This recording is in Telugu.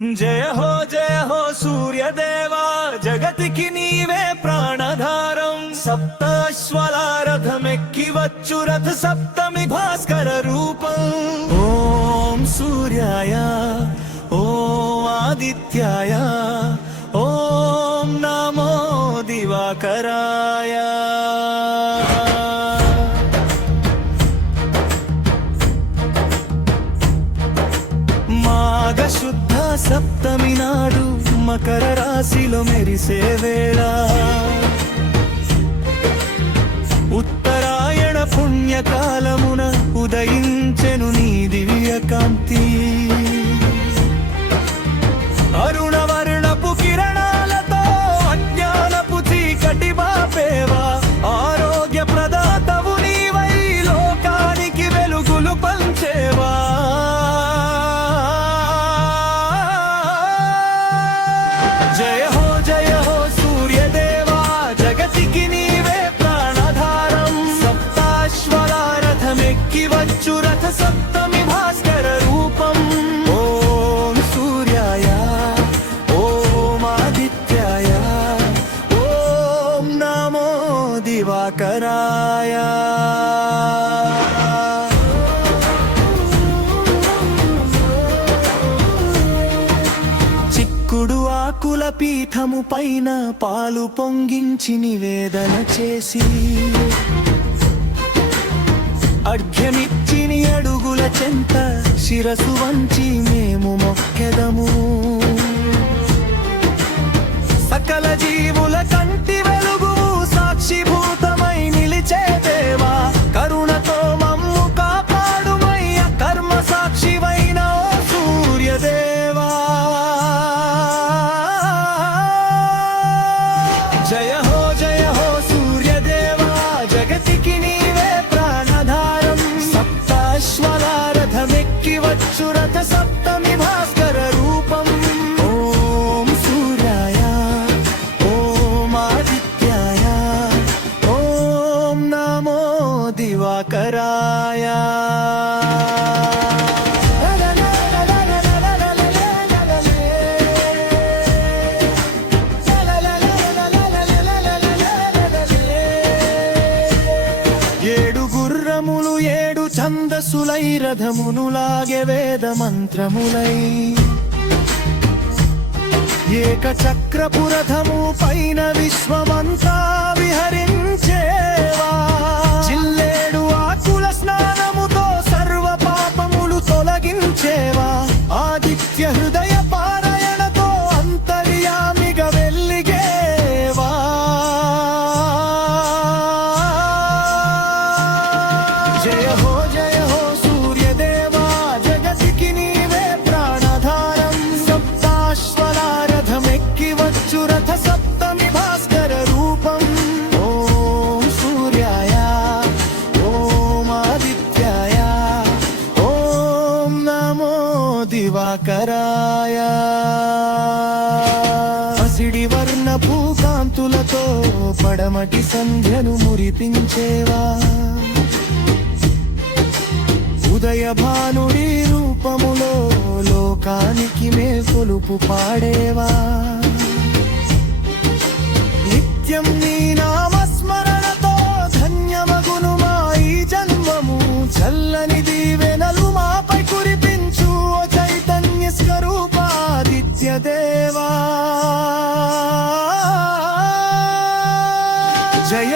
జయ హో సూర్యదేవా జగతికి నీవే ప్రాణధారం సప్తాశ్వలారథమెక్కి వచ్చు రథ సప్తమి భాస్కర రూపం ఓం సూర్యాయ ఓం ఆదిత్యాయ ఓం నమో దివాకరాయ శుద్ధ సప్తమి నాడు మకర రాశిలో మెరిసే వేళ ఉత్తరాయణ పుణ్యకాలమున ఉదయించెను నీ దివ్య కాంతి అరుణవర్ణపు కిరణాలతో అజ్ఞానపు చీకటి బాపేవా ఆరోగ్య ప్రదాతవు నీవై లోకానికి వెలుగులు పంచేవా జయ హో సూర్యదేవా జగతికి నీవే ప్రాణధారం సప్తాశ్వలారథమెక్కి వచ్చు రథ సప్తమి భాస్కర రూపం ఓం సూర్యాయ ఓం ఆదిత్యాయ ఓం నమో దివాకరాయ కుల పీఠము పైన పాలు పొంగించి నివేదన చేసి అర్ఘ్యమిచ్చిని అడుగుల చెంత శిరసు వంచి మేము మొక్కెదము సకల జీవుల కంటి వెలుగు సాక్షిభూతమై నిలిచే దేవా కరుణతో మమ్ము కాపాడుమయ్య కర్మ సాక్షివైన సూర్యదేవా జయ హో సూర్యదేవా జగతికి నీవే ప్రాణధారం సప్తాశ్వలారథమెక్కి వచ్చు రథ సప్తమి భాస్కర రూపం ఓం సూర్యాయ ఓం ఆదిత్యాయ ఓం నమో దివాకరాయ ఏడు ఛందస్సులై రథమును లాగే వేద మంత్రములై ఏక చక్రపు రథము పైన విశ్వమంతా విహరించేవా చిల్లేడు ఆకుల స్నానముతో సర్వ పాపములు తొలగించేవా ఆదిత్య హృదయ పారాయణతో అంతర్యామిగా వెల్లిగేవా జయ హో సూర్యదేవా జగతికి నీవే ప్రాణధారం సప్తాశ్వలారథమెక్కి వచ్చు రథ సప్తమి భాస్కర రూపం ఓం సూర్యాయ ఓం ఆదిత్యాయ ఓం నమో దివాకరాయ పసిడి వర్ణపు కాంతులతో పడమటి సంధ్యను మురిపించేవా ఉదయ భానుడి రూపములో లోకానికి మేల్కొలుపు పాడేవా నిత్యం నీ నామస్మరణతో ధన్యమగును మా ఈ జన్మము చల్లని దీవెనలు మాపై కురిపించు ఓ చైతన్య స్వరూపాదిత్య దేవా జయ